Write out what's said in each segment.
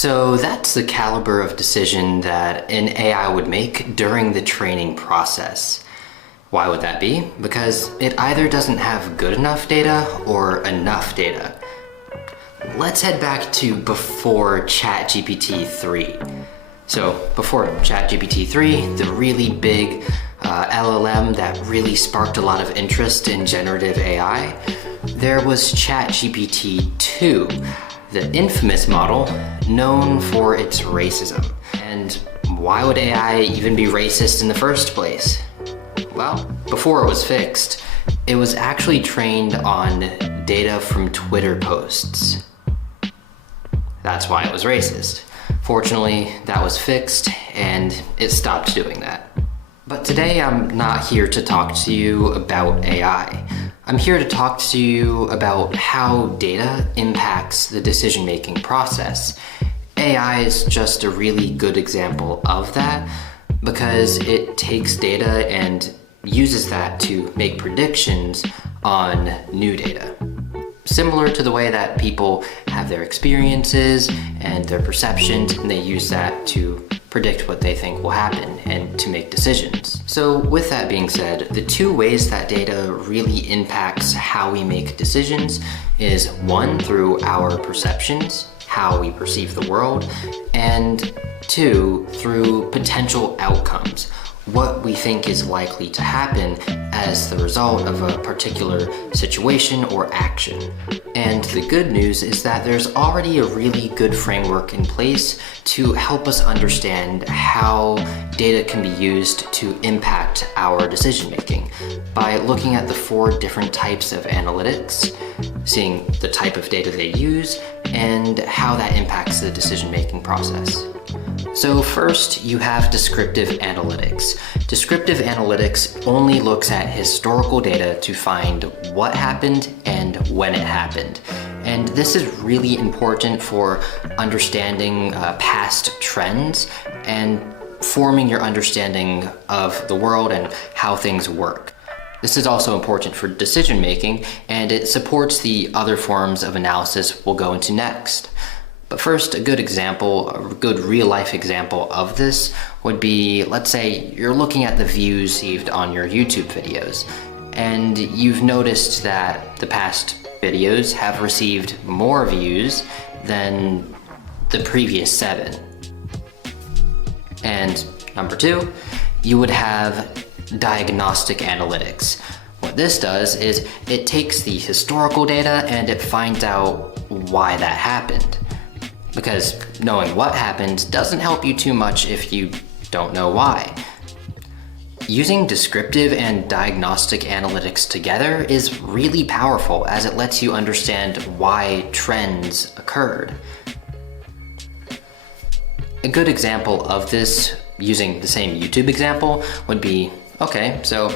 So that's the caliber of decision that an AI would make during the training process. Why would that be? Because it either doesn't have good enough data or enough data. Let's head back to before ChatGPT 3. So before ChatGPT 3, the really big LLM that really sparked a lot of interest in generative AI, there was ChatGPT 2, the infamous model known for its racism. And why would AI even be racist in the first place? Well, before it was fixed, it was actually trained on data from Twitter posts. That's why it was racist. Fortunately, that was fixed and it stopped doing that. But today I'm not here to talk to you about AI. I'm here to talk to you about how data impacts the decision-making process. AI is just a really good example of that because it takes data and uses that to make predictions on new data. Similar to the way that people have their experiences and their perceptions, and they use that to predict what they think will happen and to make decisions. So with that being said, the two ways that data really impacts how we make decisions is one, through our perceptions, how we perceive the world, and two, through potential outcomes, what we think is likely to happen as the result of a particular situation or action. And the good news is that there's already a really good framework in place to help us understand how data can be used to impact our decision making by looking at the 4 different types of analytics, seeing the type of data they use, and how that impacts the decision making process. So first, you have Descriptive Analytics. Descriptive Analytics only looks at historical data to find what happened and when it happened. And this is really important for understanding past trends and forming your understanding of the world and how things work. This is also important for decision making, and it supports the other forms of analysis we'll go into next. But first, a good example, a good real-life example of this would be, let's say you're looking at the views received on your YouTube videos, and you've noticed that the past videos have received more views than the previous 7. And number 2, you would have Diagnostic Analytics. What this does is it takes the historical data and it finds out why that happened. Because knowing what happened doesn't help you too much if you don't know why. Using descriptive and diagnostic analytics together is really powerful as it lets you understand why trends occurred. A good example of this, using the same YouTube example, would be, okay, so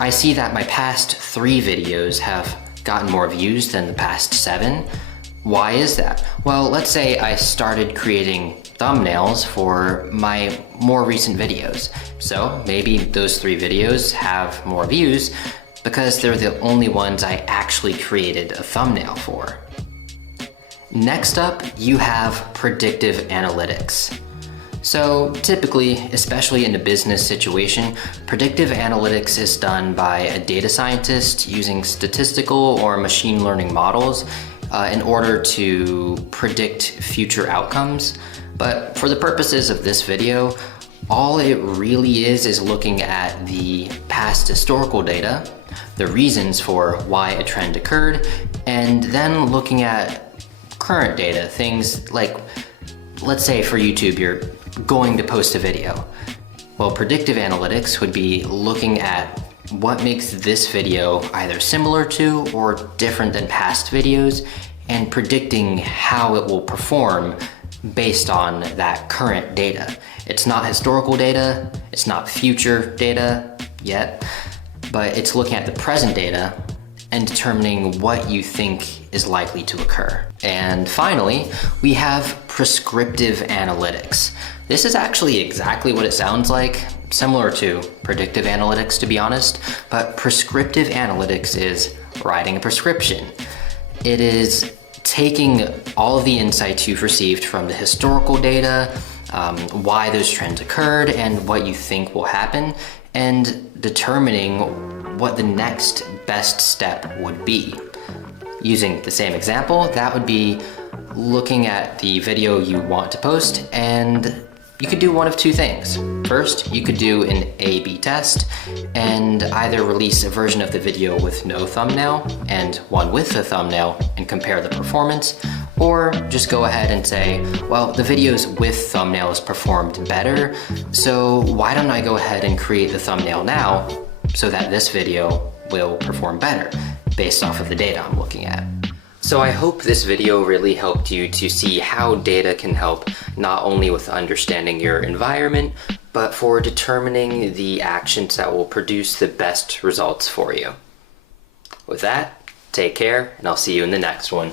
I see that my past 3 videos have gotten more views than the past 7. Why is that? Well, let's say I started creating thumbnails for my more recent videos. So maybe those 3 videos have more views because they're the only ones I actually created a thumbnail for. Next up, you have Predictive Analytics. So typically, especially in a business situation, predictive analytics is done by a data scientist using statistical or machine learning models in order to predict future outcomes. But for the purposes of this video, all it really is looking at the past historical data, the reasons for why a trend occurred, and then looking at current data, things like, let's say for YouTube, you're going to post a video. Well, predictive analytics would be looking at what makes this video either similar to or different than past videos and predicting how it will perform based on that current data. It's not historical data, it's not future data yet, but it's looking at the present data and determining what you think is likely to occur. And finally, we have prescriptive analytics. This is actually exactly what it sounds like, similar to predictive analytics, to be honest, but prescriptive analytics is writing a prescription. It is taking all of the insights you've received from the historical data, why those trends occurred and what you think will happen, and determining what the next best step would be. Using the same example, that would be looking at the video you want to post, and you could do one of two things. First, you could do an A/B test and either release a version of the video with no thumbnail and one with a thumbnail and compare the performance, or just go ahead and say, well, the videos with thumbnails performed better, so why don't I go ahead and create the thumbnail now so that this video will perform better based off of the data I'm looking at. So I hope this video really helped you to see how data can help not only with understanding your environment, but for determining the actions that will produce the best results for you. With that, take care, and I'll see you in the next one.